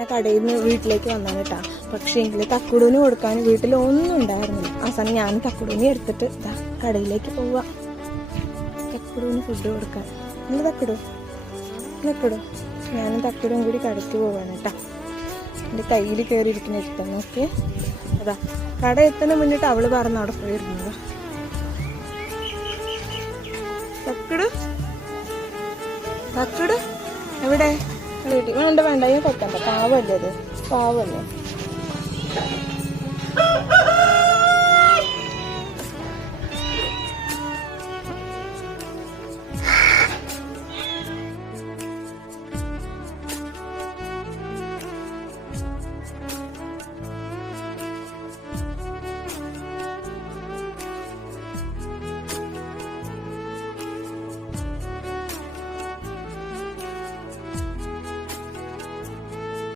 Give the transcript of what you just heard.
തന്നെ കടയിൽ നിന്ന് വീട്ടിലേക്ക് വന്നാണ് കേട്ടോ. പക്ഷേ എങ്കിൽ തക്കുടൂന് കൊടുക്കാൻ വീട്ടിലൊന്നും ഉണ്ടായിരുന്നില്ല. അവസാനം ഞാൻ തക്കുടൂനെ എടുത്തിട്ട് ഇതാ കടയിലേക്ക് പോവാം തക്കുടൂന് ഫുഡ് കൊടുക്കാൻ. നിങ്ങൾ തക്കുടൂ ഞാനും തക്കുടും കൂടി കടയ്ക്ക് പോവാണ് കേട്ടോ. എൻ്റെ കയ്യിൽ കയറിയിരിക്കുന്ന ഇഷ്ടം നോക്കി. അതാ കട എത്തുന്ന മുന്നിട്ട് അവള് പറഞ്ഞ് അവിടെ പോയിരുന്നത്. തക്കുട് എവിടെ? വീട്ടിൽ വേണ്ട ഞാൻ കൊത്തണ്ട. പാവല്ലേ അത്, പാവല്ലേ.